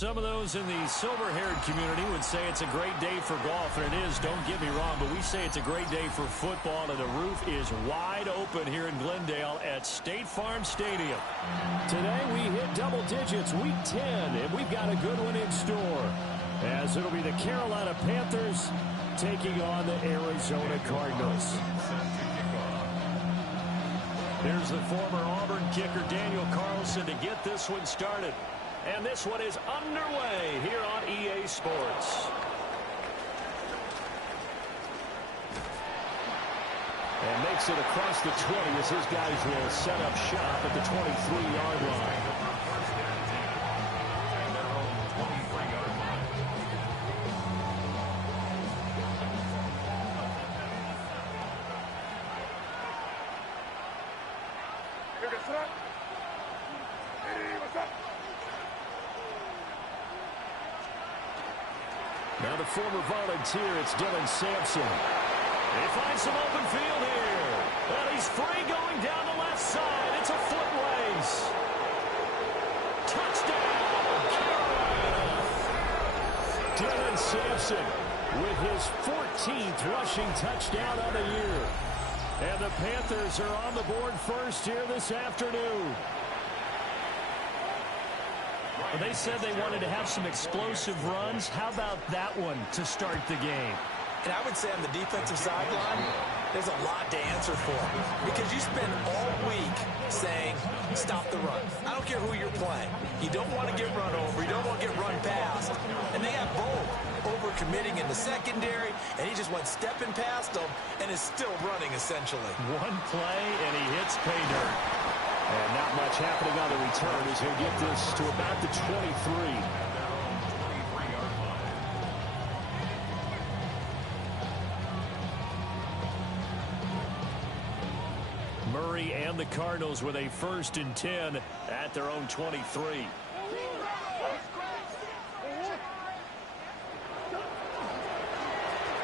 Some of those in the silver-haired community would say it's a great day for golf, and it is, don't get me wrong, but we say it's a great day for football, and the roof is wide open here in Glendale at State Farm Stadium. Today we hit double digits, week 10, and we've got a good one in store, as it'll be the Carolina Panthers taking on the Arizona Cardinals. Here's the former Auburn kicker Daniel Carlson to get this one started. And this one is underway here on EA Sports. And makes it across the 20 as his guys will set up shop at the 23-yard line. Now the former volunteer, it's Dylan Sampson. He finds some open field here. And he's free going down the left side. It's a foot race. Touchdown, Carolina. Dylan Sampson with his 14th rushing touchdown of the year. And the Panthers are on the board first here this afternoon. They said they wanted to have some explosive runs. How about that one to start the game? And I would say on the defensive sideline, there's a lot to answer for. Because you spend all week saying, stop the run. I don't care who you're playing. You don't want to get run over. You don't want to get run past. And they have both over-committing in the secondary, and he just went stepping past them and is still running, essentially. One play, and he hits pay dirt. And not much happening on the return as he'll get this to about the 23. Murray and the Cardinals with a 1st and 10 at their own 23.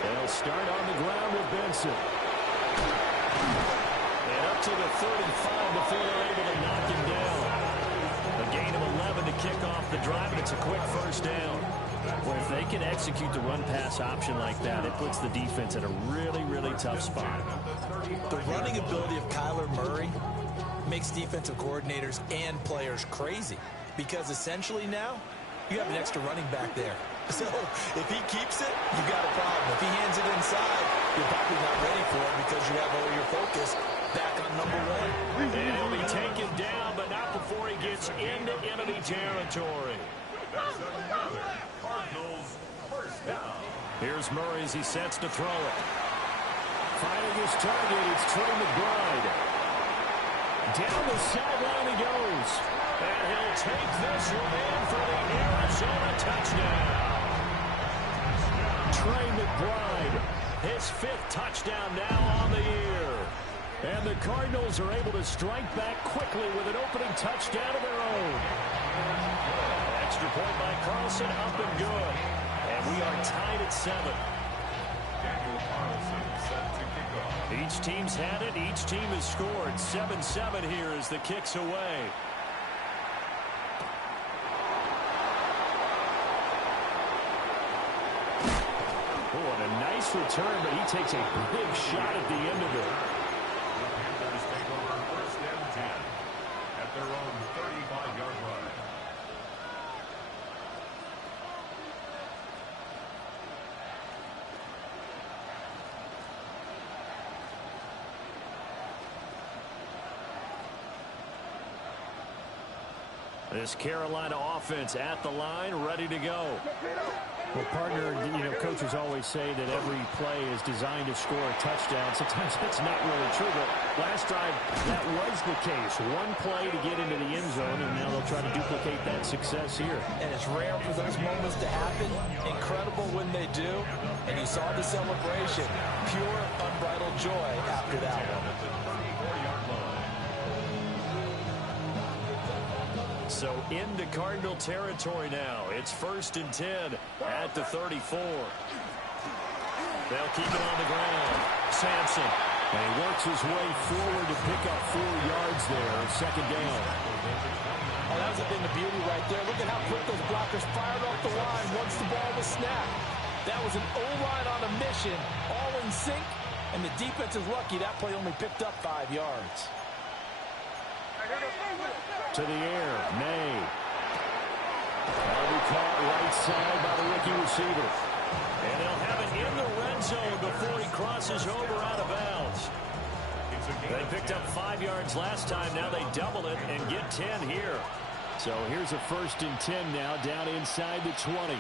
They'll start on the ground with Benson. And up to the 35 before they're able to knock him down. A gain of 11 to kick off the drive, and it's a quick 1st down. Well, if they can execute the run-pass option like that, it puts the defense in a really, really tough spot. The running ability of Kyler Murray makes defensive coordinators and players crazy. Because essentially now, you have an extra running back there. So if he keeps it, you got a problem. If he hands it inside, you're probably not ready for it because you have all your focus back on number 1. And he'll be taken down, but not before he gets into enemy territory. Here's Murray as he sets to throw it. Finding his target, it's Trey McBride. Down the sideline he goes. And he'll take this one in for the Arizona touchdown. Trey McBride, his 5th touchdown now on the year. And the Cardinals are able to strike back quickly with an opening touchdown of their own. Extra point by Carlson, up and good. And we are tied at 7. Each team's had it. Each team has scored. 7-7 here as the kick's away. Oh, and a nice return, but he takes a big shot at the end of it. Take over 1st and 10 at their own 35-yard line. This Carolina offense at the line, ready to go. Well, partner, coaches always say that every play is designed to score a touchdown. Sometimes that's not really true, but last drive, that was the case. One play to get into the end zone, and now they'll try to duplicate that success here. And it's rare for those moments to happen. Incredible when they do. And you saw the celebration. Pure, unbridled joy after that one. So into Cardinal territory now. It's 1st and 10 at the 34. They'll keep it on the ground. Sampson And he works his way forward to pick up 4 yards there. Second down. Oh, that was a thing of beauty right there. Look at how quick those blockers fired off the line once the ball was snapped. That was an O-line on a mission, all in sync, and the defense is lucky that play only picked up 5 yards. To the air, May. That'll be caught right side by the rookie receiver. And they'll have it in the red zone before he crosses over out of bounds. They picked up 5 yards last time. Now they double it and get 10 here. So here's a 1st and 10 now down inside the 20.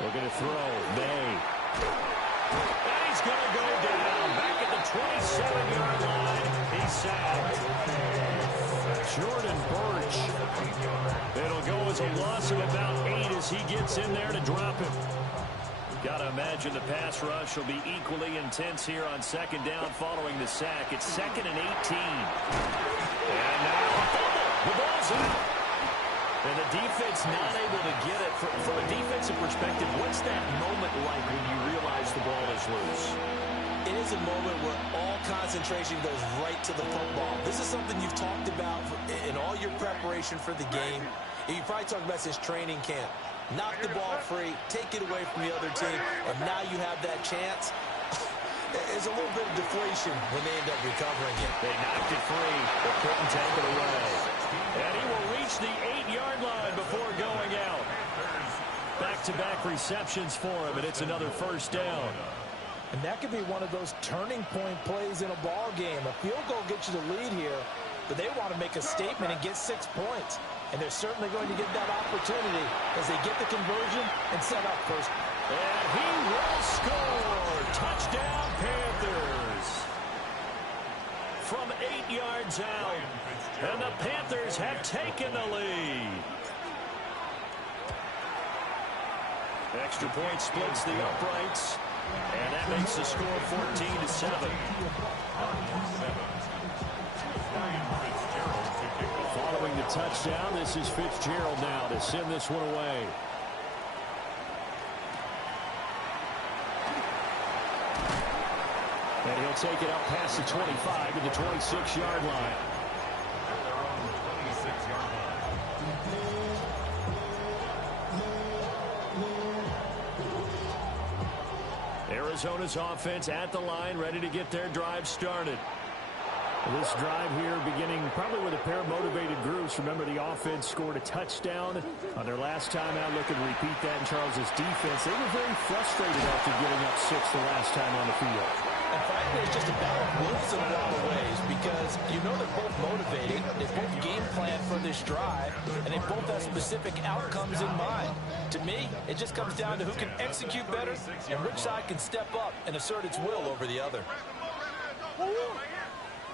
We're going to throw. May. And he's going to go down. Back at the 27-yard line. He's sacked. Jordan Birch. It'll go as a loss of about 8 as he gets in there to drop him. Got to imagine the pass rush will be equally intense here on 2nd down following the sack. It's 2nd and 18. And now the ball's out. And the defense not able to get it. From a defensive perspective, what's that moment like when you realize the ball is loose? It is a moment where all concentration goes right to the football. This is something you've talked about in all your preparation for the game. You probably talked about this training camp. Knock the ball free, take it away from the other team, and now you have that chance. There's a little bit of deflation when they end up recovering it. They knocked it free, but couldn't take it away. And he will reach the 8-yard line before going out. Back-to-back receptions for him, and it's another 1st down. And that could be one of those turning point plays in a ball game. A field goal gets you the lead here, but they want to make a statement and get 6 points. And they're certainly going to get that opportunity as they get the conversion and set up first. And he will score. Touchdown, Panthers. From 8 yards out. And the Panthers have taken the lead. Extra point splits the uprights. And that makes the score 14-7. Following the touchdown, this is Fitzgerald now to send this one away. And he'll take it up past the 25 to the 26-yard line. Arizona's offense at the line, ready to get their drive started. This drive here beginning probably with a pair of motivated groups. Remember, the offense scored a touchdown on their last time out. Looking to repeat that in Charles's defense. They were very frustrated after giving up 6 the last time on the field. And frankly, it's just a battle of wills in a lot of ways because you know they're both motivated. They both game plan for this drive, and they both have specific outcomes in mind. To me, it just comes down to who can execute better and which side can step up and assert its will over the other.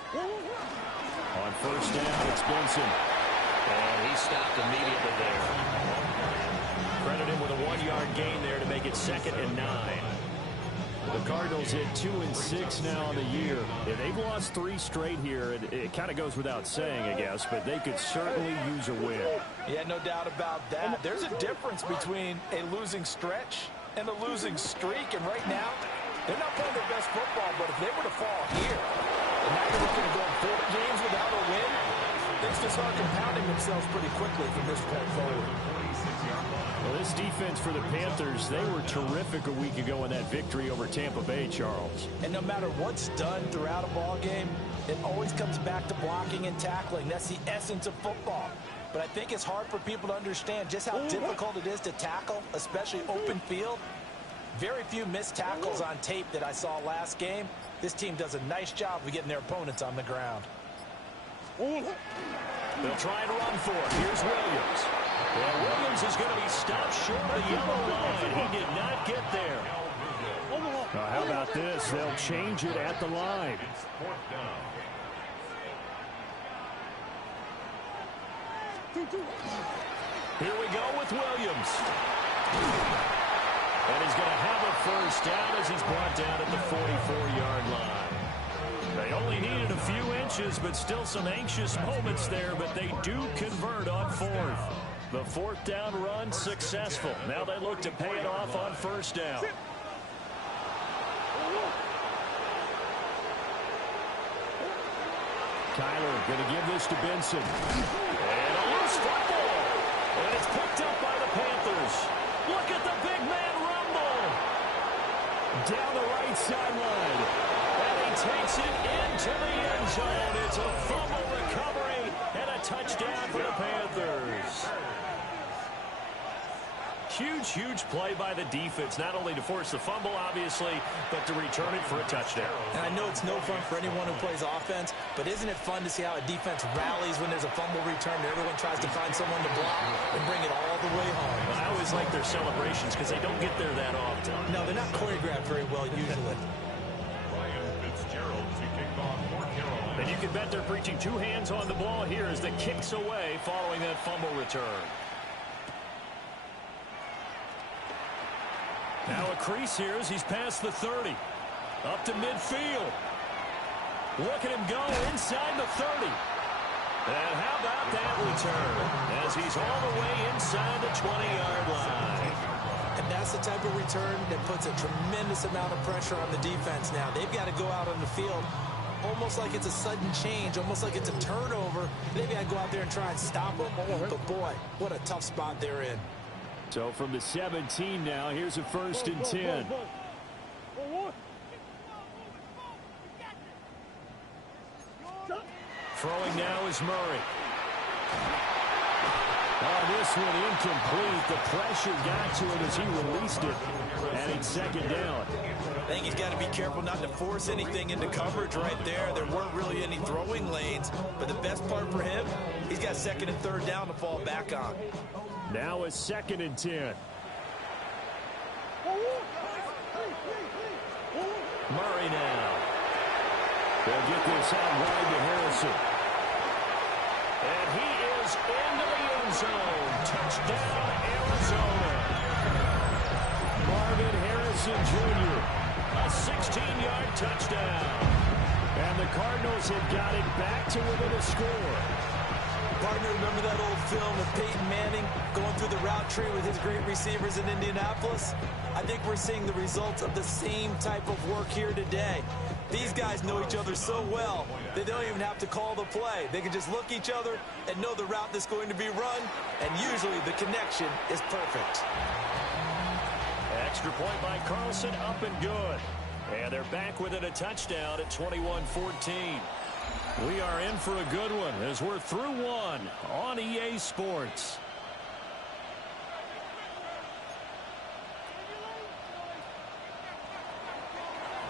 On 1st down, it's Benson. And he stopped immediately there. Credit him with a 1-yard gain there to make it 2nd and 9. The Cardinals hit 2-6 now on the year. And they've lost 3 straight here. It kind of goes without saying, I guess, but they could certainly use a win. Yeah, no doubt about that. There's a difference between a losing stretch and a losing streak. And right now, they're not playing their best football, but if they were to fall here, and now you're looking at going 4 games without a win, things just start compounding themselves pretty quickly from this point forward. Well, this defense for the Panthers, they were terrific a week ago in that victory over Tampa Bay, Charles. And no matter what's done throughout a ball game, it always comes back to blocking and tackling. That's the essence of football. But I think it's hard for people to understand just how difficult it is to tackle, especially open field. Very few missed tackles on tape that I saw last game. This team does a nice job of getting their opponents on the ground. They'll try and run for it. Here's Williams. Well, Williams is going to be stopped short of the yellow line. He did not get there. How about this? They'll change it at the line. Here we go with Williams. And he's going to have a 1st down as he's brought down at the 44-yard line. They only needed a few inches, but still some anxious moments there, but they do convert on 4th. The 4th down run successful. Now they look to pay it off on 1st down. Kyler going to give this to Benson. And a loose football. And it's picked up by the Panthers. Look at the big man rumble. Down the right sideline. And he takes it into the end zone. It's a fumble recovery and a touchdown for the Panthers. Huge, huge play by the defense, not only to force the fumble, obviously, but to return it for a touchdown. And I know it's no fun for anyone who plays offense, but isn't it fun to see how a defense rallies when there's a fumble return and everyone tries to find someone to block and bring it all the way home? Well, I always like their celebrations because they don't get there that often. No, they're not choreographed very well usually. And you can bet they're preaching two hands on the ball here as the kick's away following that fumble return. Now a crease here as he's past the 30. Up to midfield. Look at him go inside the 30. And how about that return as he's all the way inside the 20-yard line. And that's the type of return that puts a tremendous amount of pressure on the defense now. They've got to go out on the field almost like it's a sudden change, almost like it's a turnover. They've got to go out there and try and stop them. But, boy, what a tough spot they're in. So from the 17 now, here's a 1st and 10. Throwing now is Murray. Oh, this one incomplete. The pressure got to him as he released it. And it's 2nd down. I think he's got to be careful not to force anything into coverage right there. There weren't really any throwing lanes. But the best part for him, he's got 2nd and 3rd down to fall back on. Now a 2nd and 10. Murray now. They'll get this out wide to Harrison. And he is into the end zone. Touchdown, Arizona. Marvin Harrison Jr. A 16-yard touchdown. And the Cardinals have got it back to within a score. Partner, remember that old film of Peyton Manning going through the route tree with his great receivers in Indianapolis? I think we're seeing the results of the same type of work here today. These guys know each other so well, they don't even have to call the play. They can just look each other and know the route that's going to be run, and usually the connection is perfect. Extra point by Carlson, up and good. And they're back within a touchdown at 21-14. We are in for a good one as we're through one on EA Sports.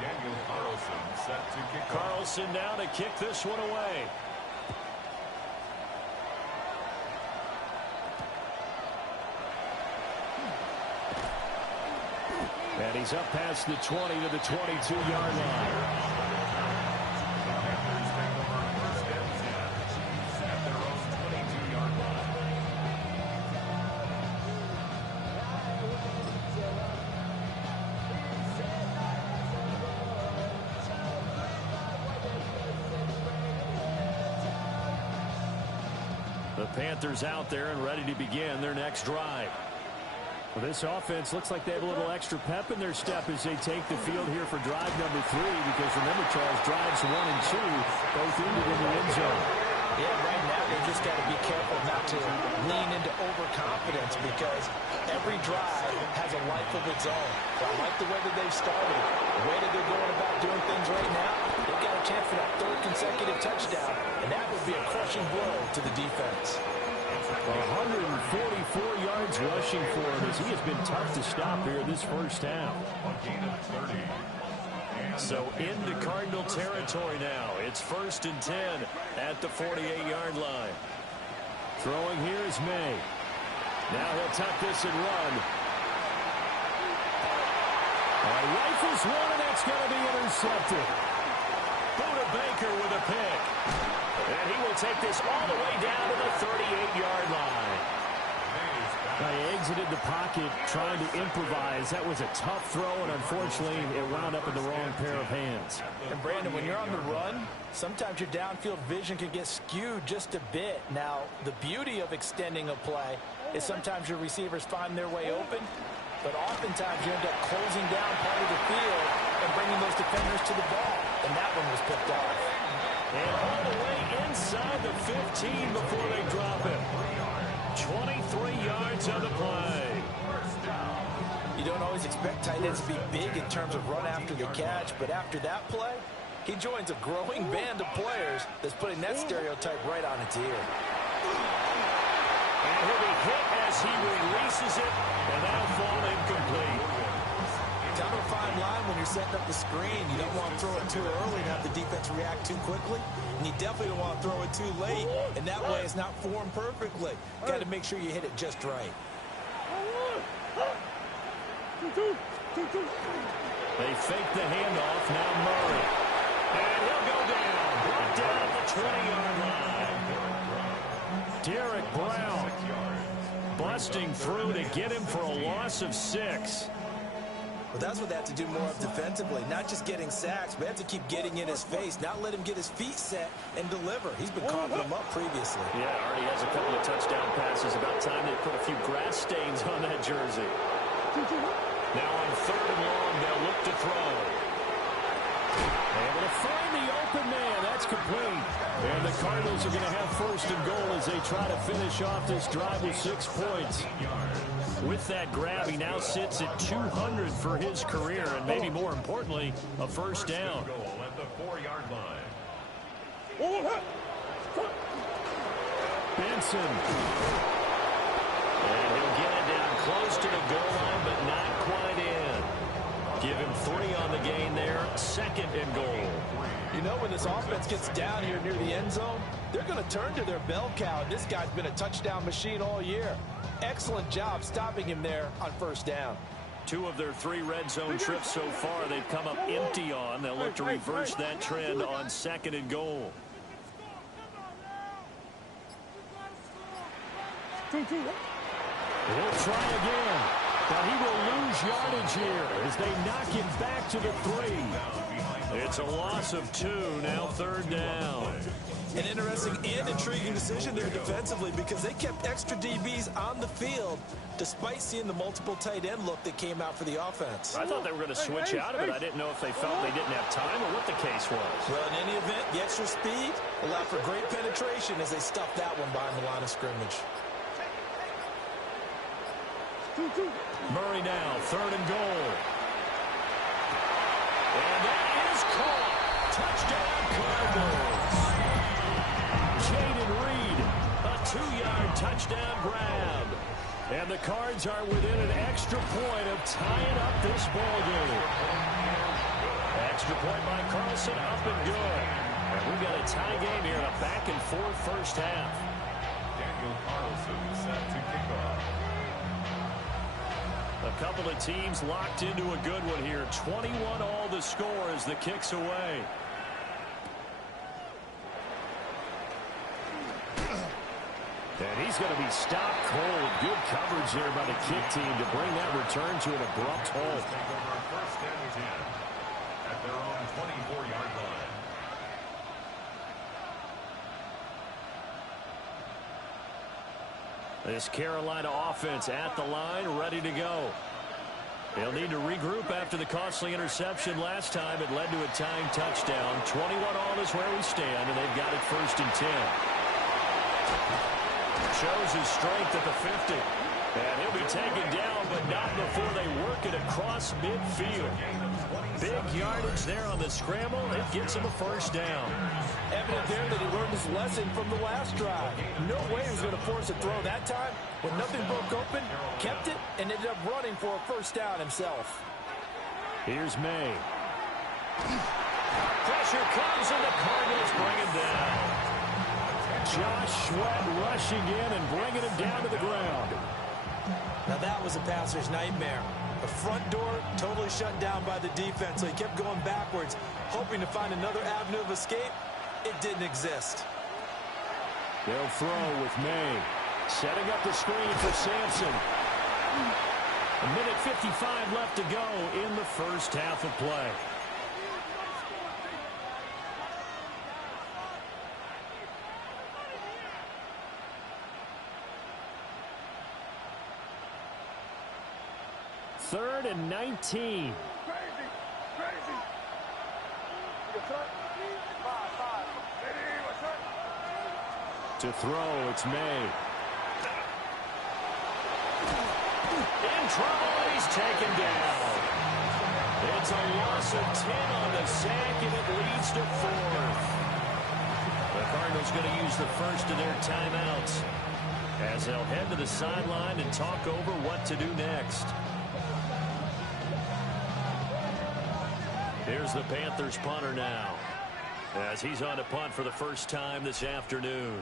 Daniel Carlson set to kick. Carlson now to kick this one away. And he's up past the 20 to the 22-yard line. The Panthers out there and ready to begin their next drive. Well, this offense looks like they have a little extra pep in their step as they take the field here for drive number 3, because remember, Charles, drives 1 and 2 both ended in the end zone. Yeah, right now they've just got to be careful not to lean into overconfidence, because every drive has a life of its own. But I like the way that they've started, the way that they're going about doing things right now. They've got a chance for that 3rd consecutive touchdown, and that would be a crushing blow to the defense. 144 yards rushing for him as he has been tough to stop here this first half. So into Cardinal territory now. It's 1st and 10 at the 48-yard line. Throwing here is May. Now he'll tuck this and run. Rifles one, and that's going to be intercepted. Buda Baker with a pick. And he will take this all the way down to the 38-yard line. He exited the pocket trying to improvise. That was a tough throw, and unfortunately, it wound up in the wrong pair of hands. And, Brandon, when you're on the run, sometimes your downfield vision can get skewed just a bit. Now, the beauty of extending a play is sometimes your receivers find their way open, but oftentimes you end up closing down part of the field and bringing those defenders to the ball. And that one was picked off. And all the way in inside the 15 before they drop him. 23 yards on the play. You don't always expect tight ends to be big in terms of run after the catch, but after that play, he joins a growing band of players that's putting that stereotype right on its ear. And he'll be hit as he releases it, and that'll fall incomplete. Kind of a fine line when you're setting up the screen. You don't want to throw it too early and have the defense react too quickly. And you definitely don't want to throw it too late. And that way it's not formed perfectly. Got to make sure you hit it just right. They fake the handoff. Now Murray. And he'll go down. Brought down at the 20-yard line. Derek Brown busting through to get him for a loss of 6. Well, that's what they have to do more of defensively. Not just getting sacks, but they have to keep getting in his face, not let him get his feet set and deliver. He's been carving them up previously. Yeah, already has a couple of touchdown passes. About time they put a few grass stains on that jersey. Now on 3rd and long, they'll look to throw. Able to find the open man. That's complete. And the Cardinals are going to have 1st and goal as they try to finish off this drive with 6 points. With that grab, he now sits at 200 for his career, and maybe more importantly, a 1st down. At the 4-yard line. Benson. And he'll get it down close to the goal line, but not quite in. Give him 3 on the gain there. 2nd and goal. You know, when this offense gets down here near the end zone, they're going to turn to their bell cow. This guy's been a touchdown machine all year. Excellent job stopping him there on 1st down. 2 of their 3 red zone trips so far they've come up empty on. They'll look to reverse that trend on 2nd and goal. He'll try again. Now he will lose yardage here as they knock him back to the 3. It's a loss of 2, now 3rd down. An interesting and intriguing decision there defensively because they kept extra DBs on the field despite seeing the multiple tight end look that came out for the offense. I thought they were going to switch out of it. I didn't know if they felt they didn't have time or what the case was. Well, in any event, the extra speed allowed for great penetration as they stuffed that one behind the line of scrimmage. Murray now, 3rd and goal. And that is caught. Touchdown, Cardinals. Jaden Reed, a 2-yard touchdown grab. And the Cards are within an extra point of tying up this ball game. Extra point by Carlson, up and good. And we've got a tie game here in a back-and-forth 1st half. Daniel Carlson set to kick off. A couple of teams locked into a good one here. 21 all the score as the kick's away. And he's going to be stopped cold. Good coverage there by the kick team to bring that return to an abrupt halt. Take over 1st and 10 at their own 24-yard line. This Carolina offense at the line, ready to go. They'll need to regroup after the costly interception last time. It led to a tying touchdown. 21 all is where we stand, and they've got it 1st and 10. Shows his strength at the 50. And he'll be taken down, but not before they work it across midfield. Big yardage there on the scramble. It gets him a 1st down. Evident there that he learned his lesson from the last drive. No way he was going to force a throw that time. When nothing broke open, kept it, and ended up running for a 1st down himself. Here's May. Pressure comes, and the Cardinals bring him down. Josh Sweat rushing in and bringing him down to the ground. Now that was a passer's nightmare. The front door totally shut down by the defense, so he kept going backwards, hoping to find another avenue of escape. It didn't exist. They'll throw with May. Setting up the screen for Sampson. A minute 55 left to go in the 1st half of play. Third and 19. To throw, it's May. In trouble, and he's taken down. It's a loss of 10 on the sack, and it leads to 4th. The Cardinals going to use the first of their timeouts as they'll head to the sideline and talk over what to do next. Here's the Panthers punter now, as he's on to punt for the first time this afternoon.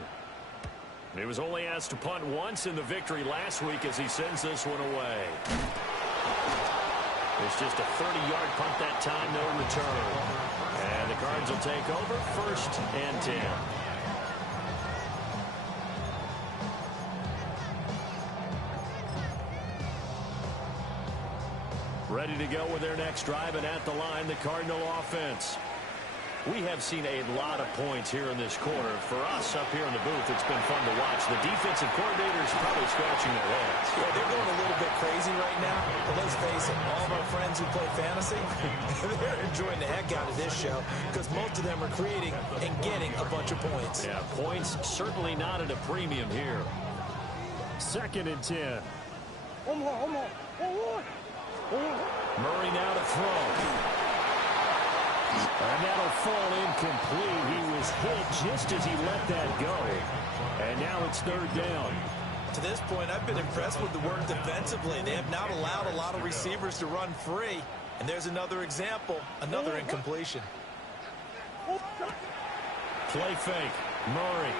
He was only asked to punt once in the victory last week as he sends this one away. It's just a 30-yard punt that time, no return. And the Cards will take over, 1st and 10. Ready to go with their next drive, and at the line, the Cardinal offense. We have seen a lot of points here in this quarter. For us up here in the booth, it's been fun to watch. The defensive coordinators probably scratching their heads. Yeah, they're going a little bit crazy right now. But let's face it, all of our friends who play fantasy, they're enjoying the heck out of this show because most of them are creating and getting a bunch of points. Yeah, points certainly not at a premium here. 2nd and 10. Murray now to throw. And that'll fall incomplete. He was hit just as he let that go. And now it's 3rd down. To this point, I've been impressed with the work defensively. They have not allowed a lot of receivers to run free. And there's another example, another incompletion. Play fake. Murray.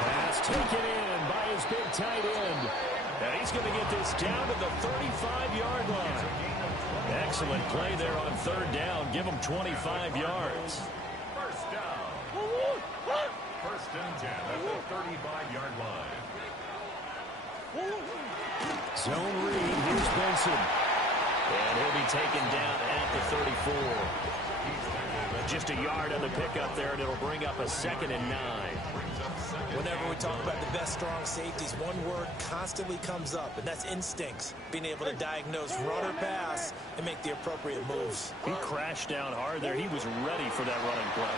Pass taken in by his big tight end. And he's going to get this down to the 35-yard line. Excellent play there on 3rd down. Give him 25 yards. First down. 1st and 10 at the 35-yard line. Zone read. Here's Benson. And he'll be taken down at the 34. Just a yard on the pickup there, and it'll bring up a 2nd and 9. Whenever we talk about the best strong safeties, one word constantly comes up, and that's instincts. Being able to diagnose run or pass and make the appropriate moves. He crashed down hard there. He was ready for that running play.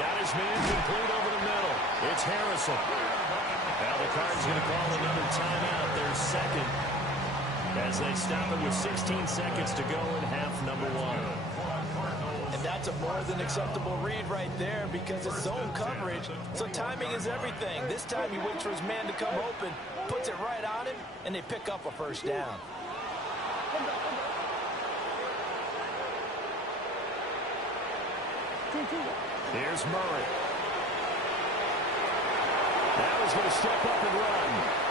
Got his man complete over the middle. It's Harrison. Now the Cards going to call another timeout. Their 2nd. As they stop it with 16 seconds to go in half number 1. And that's a more than acceptable read right there because it's zone coverage, so timing is everything. This time he waits for his man to come open, puts it right on him, and they pick up a 1st down. Here's Murray. Now he's going to step up and run.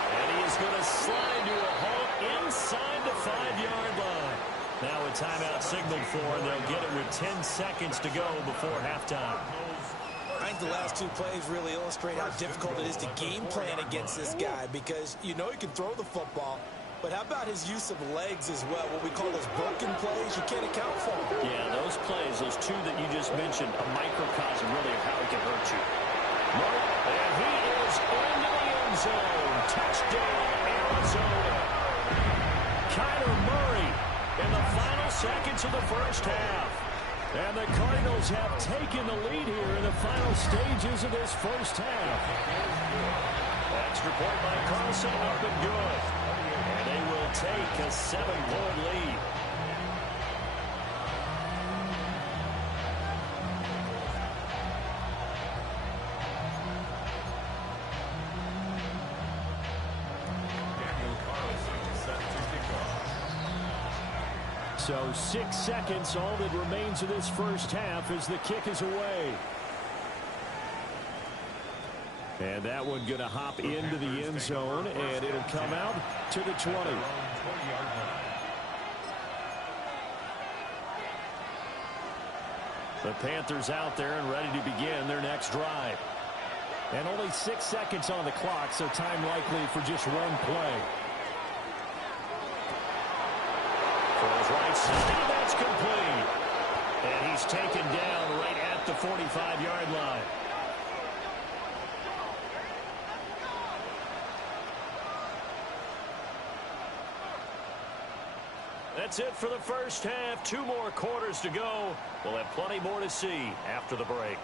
And he is going to slide to a halt inside the 5-yard line. Now a timeout signaled for, and they'll get it with 10 seconds to go before halftime. I think the last 2 plays really illustrate how difficult it is to game plan against this guy because you know he can throw the football, but how about his use of legs as well? What we call those broken plays, you can't account for them. Yeah, those plays, those 2 that you just mentioned, a microcosm really of how he can hurt you. And he is into the end zone. Touchdown, Arizona. Kyler Murray in the final seconds of the first half. And the Cardinals have taken the lead here in the final stages of this first half. Extra point by Carlson, up and good. And they will take a 7-point lead. So 6 seconds, all that remains of this first half as the kick is away. And that one going to hop into the end zone, and it'll come out to the 20. The Panthers out there and ready to begin their next drive. And only 6 seconds on the clock, so time likely for just one play. Throws right side, that's complete. And he's taken down right at the 45-yard line. that's it for the first half. 2 more quarters to go. We'll have plenty more to see after the break.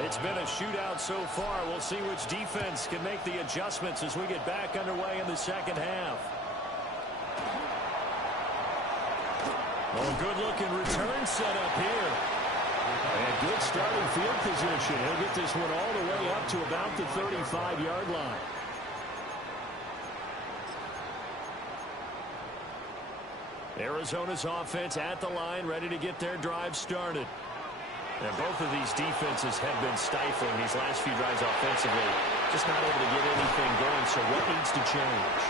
It's been a shootout so far. We'll see which defense can make the adjustments as we get back underway in the second half. Oh, good-looking return set up here. And good starting field position. He'll get this one all the way up to about the 35-yard line. Arizona's offense at the line, ready to get their drive started. And both of these defenses have been stifling these last few drives offensively. Just not able to get anything going, so what needs to change?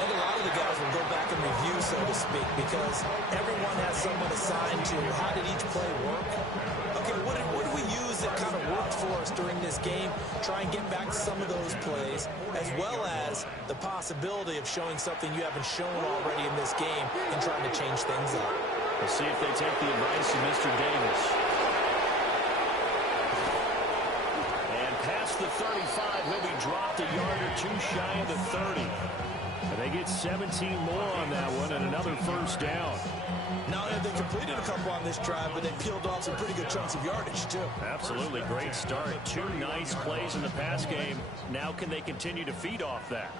And a lot of the guys will go back and review, so to speak, because everyone has someone assigned to how did each play work. Okay, what did we use that kind of worked for us during this game? Try and get back some of those plays, as well as the possibility of showing something you haven't shown already in this game and trying to change things up. We'll see if they take the advice of Mr. Davis. Past the 35, he'll be dropped a yard or 2 shy of the 30. And they get 17 more on that one and another first down. Now, they completed a couple on this drive, but they peeled off some pretty good chunks of yardage, too. Absolutely great start. 2 nice plays in the pass game. Now can they continue to feed off that?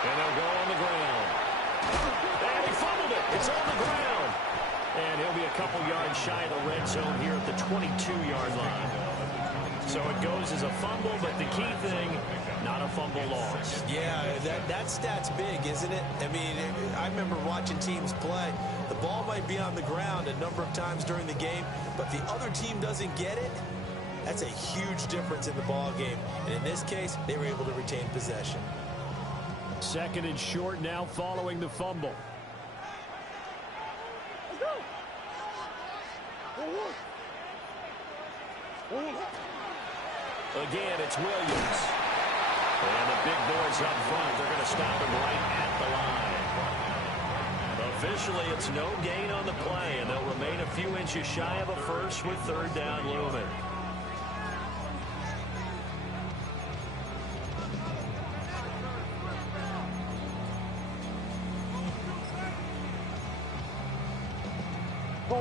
And they'll go on the ground. And he fumbled it. It's on the ground. And he'll be a couple yards shy of the red zone here at the 22-yard line. So it goes as a fumble, but the key thing, not a fumble loss. Yeah, that stat's big, isn't it? I mean, I remember watching teams play. The ball might be on the ground a number of times during the game, but the other team doesn't get it. That's a huge difference in the ball game. And in this case, they were able to retain possession. Second and short now following the fumble. Again, it's Williams. And the big boys up front, they're going to stop him right at the line. Officially, it's no gain on the play, and they'll remain a few inches shy of a first with third down looming.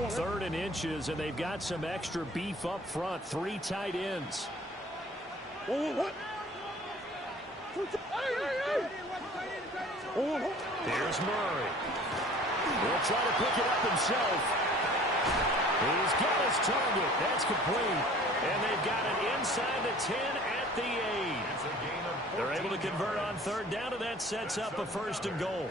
Third and inches, and they've got some extra beef up front. 3 tight ends. Here's Murray. He'll try to pick it up himself. He's got his target. That's complete. And they've got it inside the 10 at the 8. They're able to convert on third down, and that sets up a first and goal.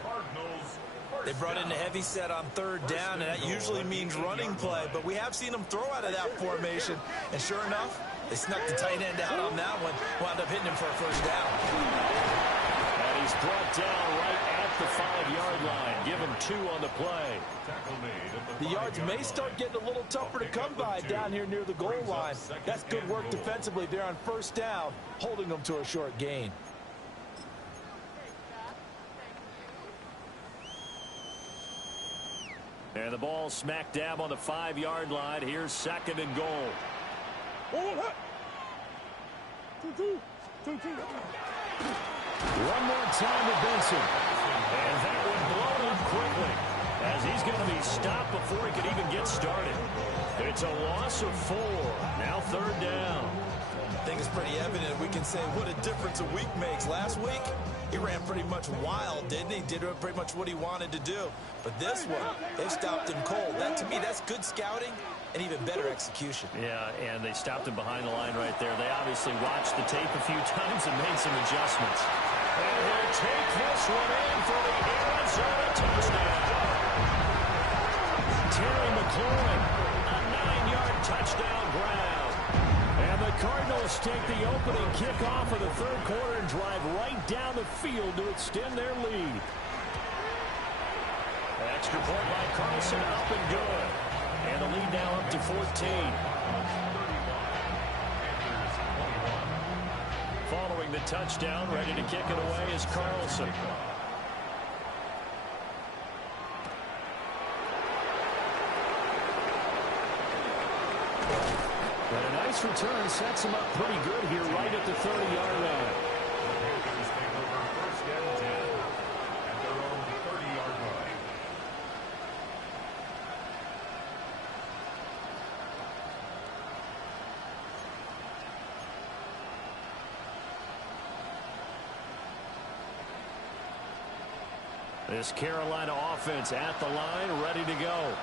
They brought in a heavy set on third down, and that usually means running play. But we have seen them throw out of that formation. And sure enough, they snuck the tight end out on that one. Wound up hitting him for a first down. And he's brought down right at the 5-yard line. Give him 2 on the play. The yards may start getting a little tougher to come by down here near the goal line. That's good work defensively there on first down, holding them to a short gain. And the ball smack dab on the 5-yard line. Here's second and goal. One more time to Benson. And that one blown up quickly as he's going to be stopped before he could even get started. It's a loss of 4. Now third down. I think it's pretty evident. We can say what a difference a week makes. Last week, he ran pretty much wild, didn't he? Did pretty much what he wanted to do. But this one, they stopped him cold. That, to me, that's good scouting and even better execution. Yeah, and they stopped him behind the line right there. They obviously watched the tape a few times and made some adjustments. And he'll take this one in for the Arizona touchdown. Terry McLaurin, a 9-yard touchdown grab. And the Cardinals take the opening kickoff of the third quarter and drive right down the field to extend their lead. Extra point by Carlson, up and good. And the lead now up to 14. Following the touchdown. Ready to kick it away is Carlson. But a nice return sets him up pretty good here right at the 30-yard line. Panthers take over first and 10 at their own 30-yard line. This Carolina offense at the line, ready to go.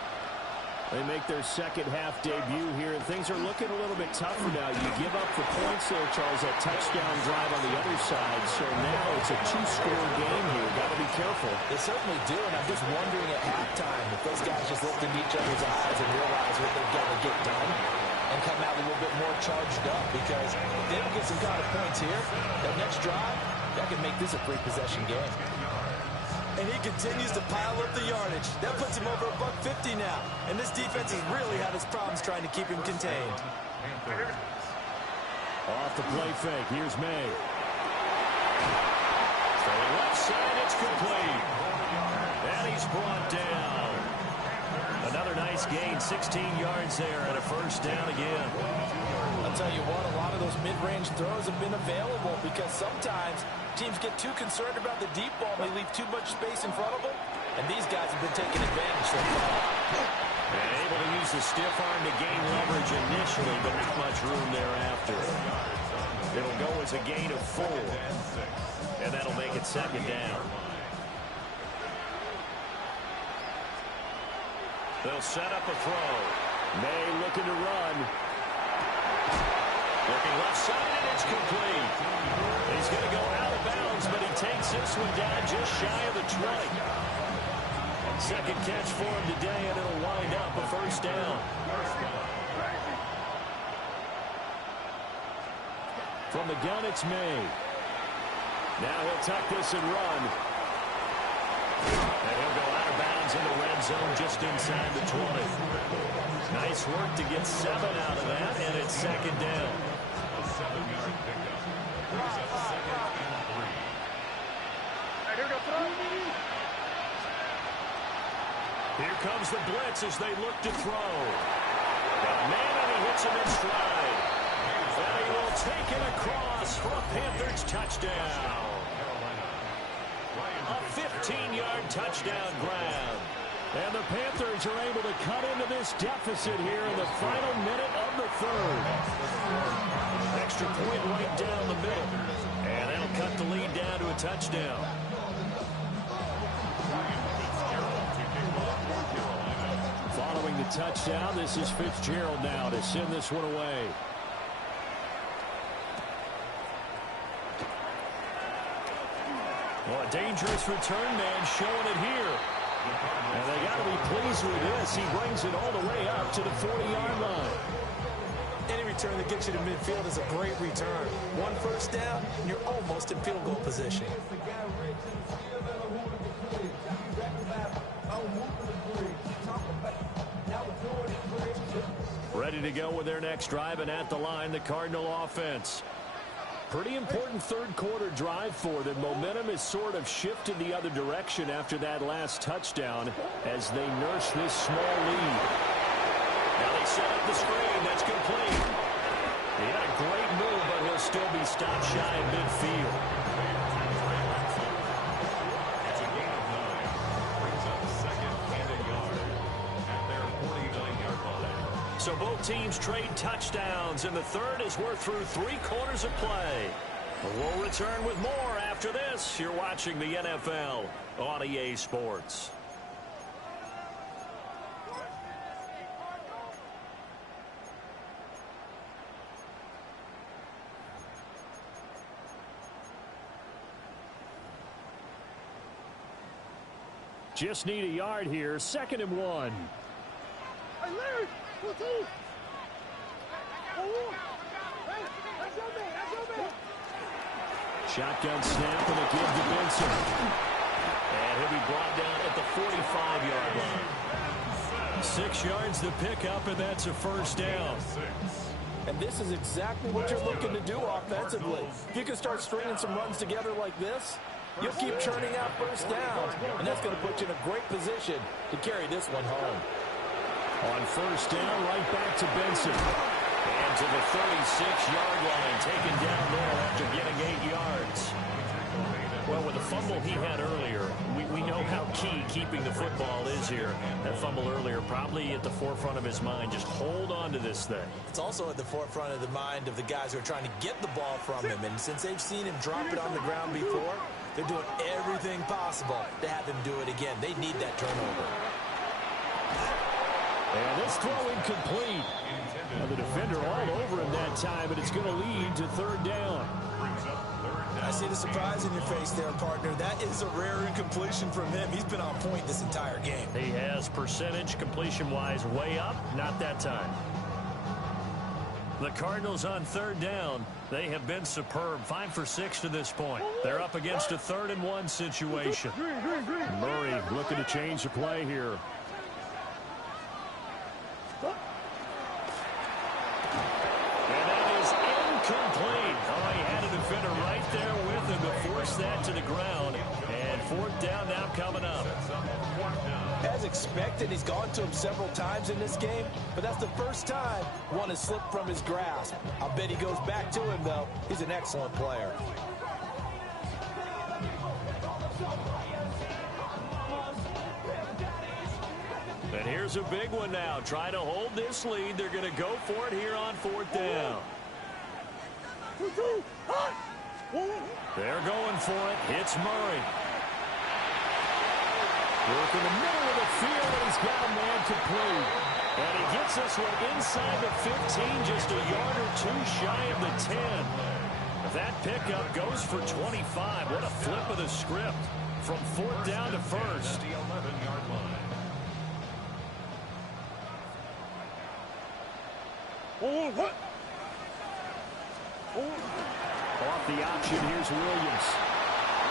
They make their second half debut here, and things are looking a little bit tougher now. You give up the points there, Charles, that touchdown drive on the other side. So now it's a two-score game here. Got to be careful. They certainly do, and I'm just wondering at halftime if those guys just looked into each other's eyes and realize what they've got to get done and come out a little bit more charged up, because if they don't get some kind of points here, that next drive, that could make this a three-possession game. And he continues to pile up the yardage. That puts him over $150 now. And this defense has really had its problems trying to keep him contained. Off the play fake. Here's May. Throwing left side. It's complete. And he's brought down. Another nice gain. 16 yards there and a first down again. I'll tell you what, a lot of those mid-range throws have been available because sometimes teams get too concerned about the deep ball and they leave too much space in front of them. And these guys have been taking advantage so far. And able to use the stiff arm to gain leverage initially, but there's much room thereafter. It'll go as a gain of 4. And that'll make it second down. They'll set up a throw. May looking to run. Looking left side, and it's complete. He's going to go out of bounds, but he takes this one down just shy of the 20. Second catch for him today, and it'll wind up a first down. From the gun, it's May. Now he'll tuck this and run. And he'll go out of bounds in the red zone just inside the 20. Nice work to get 7 out of that, and it's second down. A 7-yard pickup. Brings up second and 3. Here comes the blitz as they look to throw. Got a man, and he hits him in stride. And he will take it across for a Panthers touchdown. A 15-yard touchdown grab. And the Panthers are able to cut into this deficit here in the final minute of the third. Extra point right down the middle. And that'll cut the lead down to a touchdown. Following the touchdown, this is Fitzgerald now to send this one away. Well, a dangerous return man showing it here. And they got to be pleased with this. He brings it all the way up to the 40-yard line. Any return that gets you to midfield is a great return. One first down, and you're almost in field goal position. Ready to go with their next drive, and at the line, the Cardinal offense. Pretty important third-quarter drive for them. Momentum has sort of shifted the other direction after that last touchdown as they nurse this small lead. Now they set up the screen. That's complete. He had a great move, but he'll still be stopped shy of midfield. It's a gain of 9. Brings up second and a yard at their 49-yard line. So both teams trade touchdowns, and the third as we're through 3 quarters of play. We'll return with more after this. You're watching the NFL on EA Sports. Just need a yard here. 2nd and 1. Hey, Larry! Shotgun snap and a give to Benson. And he'll be brought down at the 45-yard line. 6 yards to pick up, and that's a first down. And this is exactly what you're looking to do offensively. If you can start stringing some runs together like this, you'll keep churning out first downs, and that's going to put you in a great position to carry this one home. On first down, right back to Benson. And to the 36-yard line, taken down there after getting 8 yards. Well, with the fumble he had earlier, we know how key keeping the football is here. That fumble earlier probably at the forefront of his mind. Just hold on to this thing. It's also at the forefront of the mind of the guys who are trying to get the ball from him. And since they've seen him drop it on the ground before, they're doing everything possible to have him do it again. They need that turnover. And this throw incomplete. Now the defender all over him that time, but it's going to lead to third down. I see the surprise in your face there, partner. That is a rare incompletion from him. He's been on point this entire game. He has percentage completion-wise way up, not that time. The Cardinals on third down. They have been superb. 5 for 6 to this point. They're up against a 3rd-and-1 situation. Murray looking to change the play here. And that is incomplete. Oh, he had a defender right there with him to force that to the ground. And 4th down now coming up. As expected, he's gone to him several times in this game, but that's the first time one has slipped from his grasp. I'll bet he goes back to him, though. He's an excellent player. And here's a big one now. Trying to hold this lead. They're going to go for it here on 4th down. They're going for it. Hits Murray. Work in the middle of the field, and he's got a man complete. And he gets this one inside the 15, just a yard or two shy of the 10. That pickup goes for 25. What a flip of the script from 4th down to 1st. The 11-yard line. Off the option, here's Williams.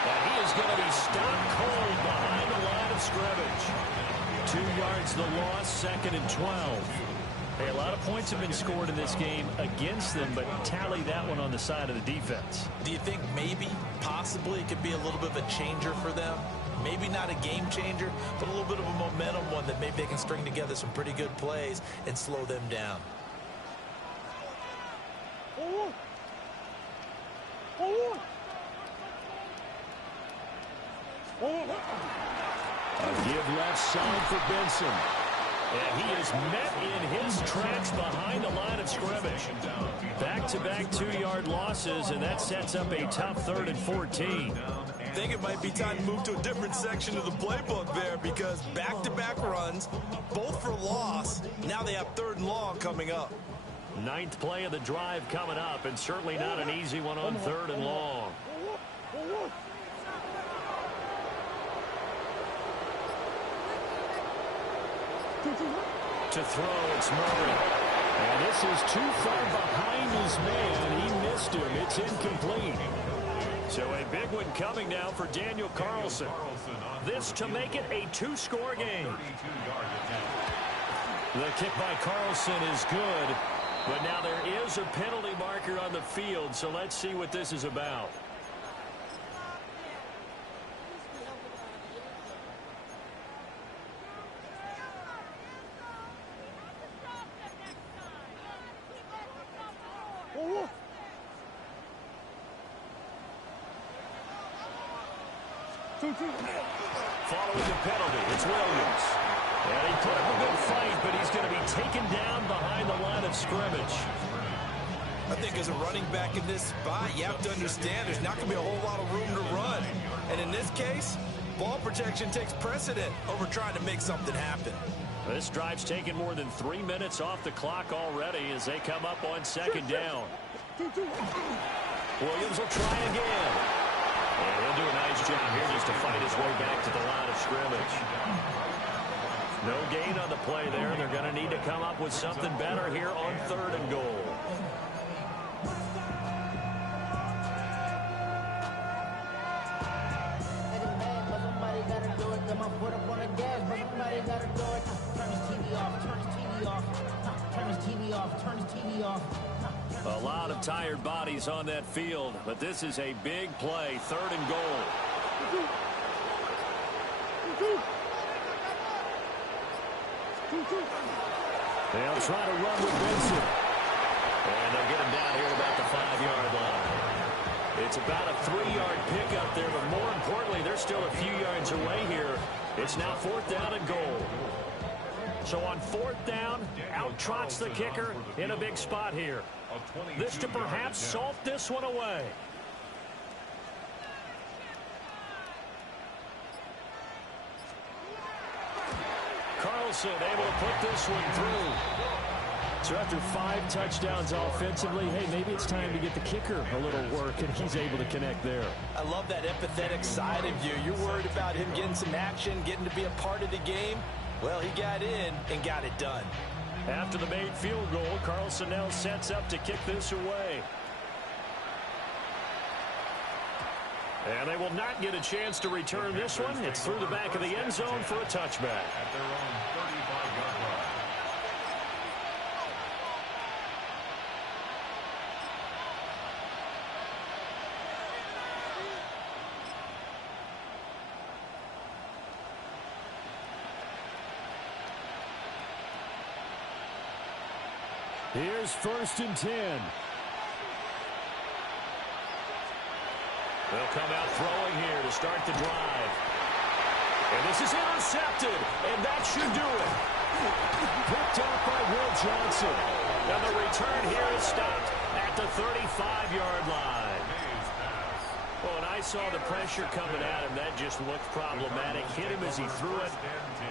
And he is going to be stopped cold behind the line of scrimmage. 2 yards the loss, 2nd and 12. Hey, a lot of points have been scored in this game against them, but tally that one on the side of the defense. Do you think maybe, possibly, it could be a little bit of a changer for them? Maybe not a game changer, but a little bit of a momentum one that maybe they can string together some pretty good plays and slow them down. A give left side for Benson. And he is met in his tracks behind the line of scrimmage. Back-to-back 2-yard losses, and that sets up a tough 3rd and 14. I think it might be time to move to a different section of the playbook there, because back-to-back runs, both for loss. Now they have 3rd and long coming up. 9th play of the drive coming up, and certainly not an easy one on 3rd and long. To throw, it's Murray. And this is too far behind his man. He missed him. It's incomplete. So a big one coming now for Daniel Carlson. This to make it a 2-score game. The kick by Carlson is good, but now there is a penalty marker on the field, so let's see what this is about. Following the penalty, it's Williams. And he put up a good fight, but he's going to be taken down behind the line of scrimmage. I think as a running back in this spot, you have to understand there's not going to be a whole lot of room to run. And in this case, ball protection takes precedent over trying to make something happen. This drive's taken more than 3 minutes off the clock already as they come up on 2nd down. Williams will try again. And he'll do a nice job here just to fight his way back to the line of scrimmage. No gain on the play there. They're going to need to come up with something better here on 3rd and goal. Turn his TV off. A lot of tired bodies on that field, but this is a big play, 3rd and goal. They'll try to run with Benson. And they'll get him down here at about the 5-yard line. It's about a 3-yard pickup there, but more importantly, they're still a few yards away here. It's now 4th down and goal. So on 4th down, out trots the kicker in a big spot here. This to perhaps salt this one away. Carlson able to put this one through. So after 5 touchdowns offensively, hey, maybe it's time to get the kicker a little work, and he's able to connect there. I love that empathetic side of you. You're worried about him getting some action, getting to be a part of the game. Well, he got in and got it done. After the made field goal, Carlson now sets up to kick this away. And they will not get a chance to return this one. It's through the back of the end zone for a touchback. At their own 35-yard line. Here's 1st and 10. They'll come out throwing here to start the drive. And this is intercepted, and that should do it. Picked off by Will Johnson. And the return here is stopped at the 35-yard line. Well, when I saw the pressure coming at him, that just looked problematic. Hit him as he threw it,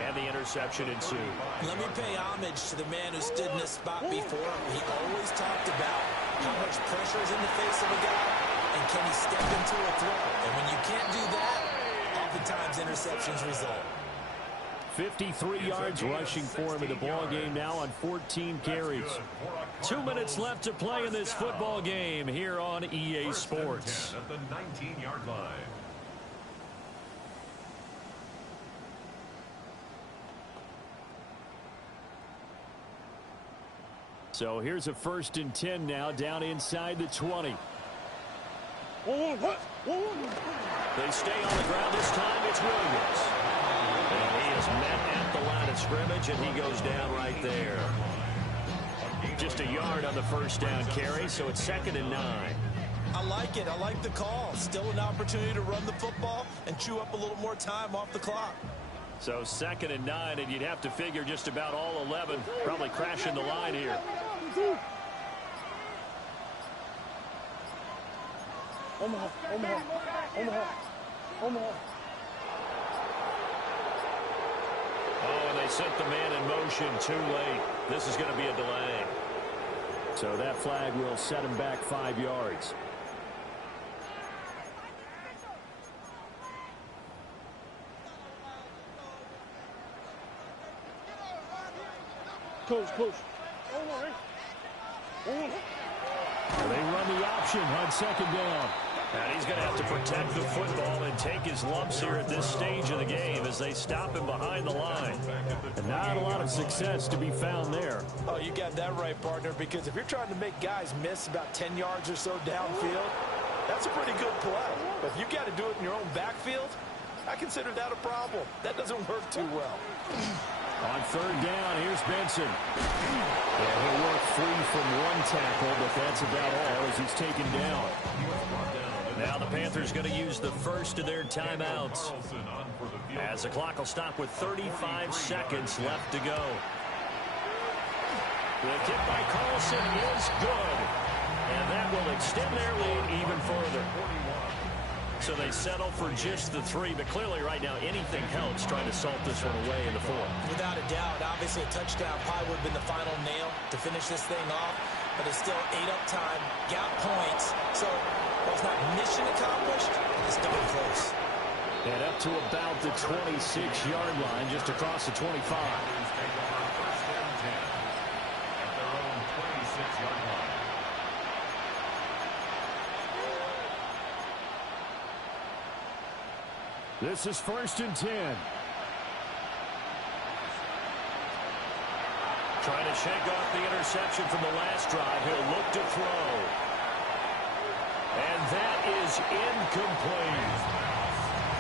and the interception ensued. Let me pay homage to the man who stood in this spot before. He always talked about how much pressure is in the face of a guy, and can he step into a throw. And when you can't do that, oftentimes interceptions result. 53 yards rushing for him in the ball game now on 14 carries. 2 minutes left to play in this football game here on EA Sports. At the 19-yard line. So here's a 1st and 10 now down inside the 20. They stay on the ground this time. It's Williams. And he is met at the line of scrimmage, and he goes down right there. Just a yard on the 1st down carry, so it's 2nd and 9. I like it. I like the call. Still an opportunity to run the football and chew up a little more time off the clock. So 2nd and 9, and you'd have to figure just about all 11 probably crashing the line here. Omaha. Oh, and they sent the man in motion too late. This is going to be a delay. So that flag will set him back 5 yards. Close. They run the option on 2nd down. And he's going to have to protect the football and take his lumps here at this stage of the game as they stop him behind the line. And not a lot of success to be found there. Oh, you got that right, partner, because if you're trying to make guys miss about 10 yards or so downfield, that's a pretty good play. But if you got to do it in your own backfield, I consider that a problem. That doesn't work too well. On 3rd down, here's Benson. And he'll work free from one tackle, but that's about all as he's taken down. Now the Panthers going to use the first of their timeouts as the clock will stop with 35 seconds left to go. The kick by Carlson is good, and that will extend their lead even further. So they settle for just the 3, but clearly right now anything helps trying to salt this one away in the 4th. Without a doubt, obviously a touchdown probably would have been the final nail to finish this thing off, but it's still 8 up time, got points, so while it's not mission accomplished, it's darn close. And up to about the 26-yard line, just across the 25. At their own 26-yard line. This is 1st and 10. Trying to shake off the interception from the last drive. He'll look to throw. And that is incomplete.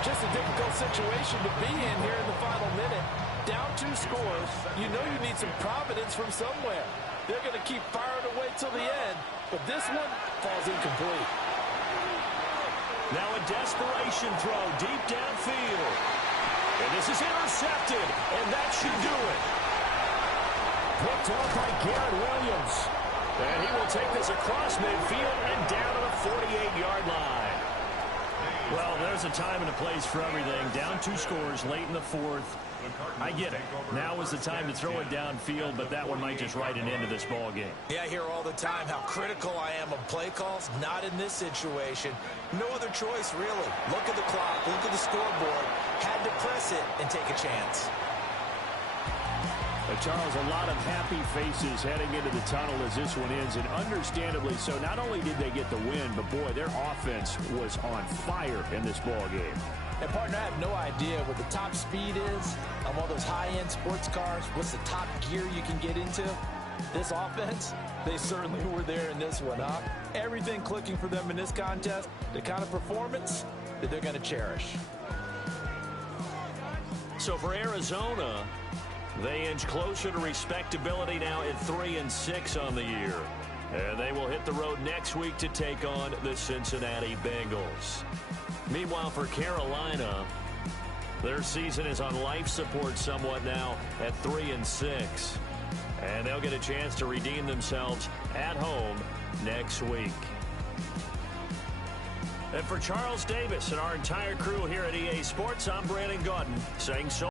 Just a difficult situation to be in here in the final minute. Down 2 scores. You know you need some providence from somewhere. They're going to keep firing away till the end, but this one falls incomplete. Now a desperation throw deep downfield. And this is intercepted, and that should do it. Picked off by Garrett Williams. And he will take this across midfield and down to the 48-yard line. Well, there's a time and a place for everything. Down 2 scores late in the 4th. I get it. Now is the time to throw it downfield, but that one might just write an end to this ball game. Yeah, I hear all the time how critical I am of play calls. Not in this situation. No other choice, really. Look at the clock. Look at the scoreboard. Had to press it and take a chance. Charles, a lot of happy faces heading into the tunnel as this one ends, and understandably so. Not only did they get the win, but, boy, their offense was on fire in this ball game. And, partner, I have no idea what the top speed is on one of those high-end sports cars. What's the top gear you can get into? This offense, they certainly were there in this one, huh? Everything clicking for them in this contest, the kind of performance that they're going to cherish. So for Arizona, they inch closer to respectability now at 3-6 on the year. And they will hit the road next week to take on the Cincinnati Bengals. Meanwhile, for Carolina, their season is on life support somewhat now at 3-6. And they'll get a chance to redeem themselves at home next week. And for Charles Davis and our entire crew here at EA Sports, I'm Brandon Gaudin saying so.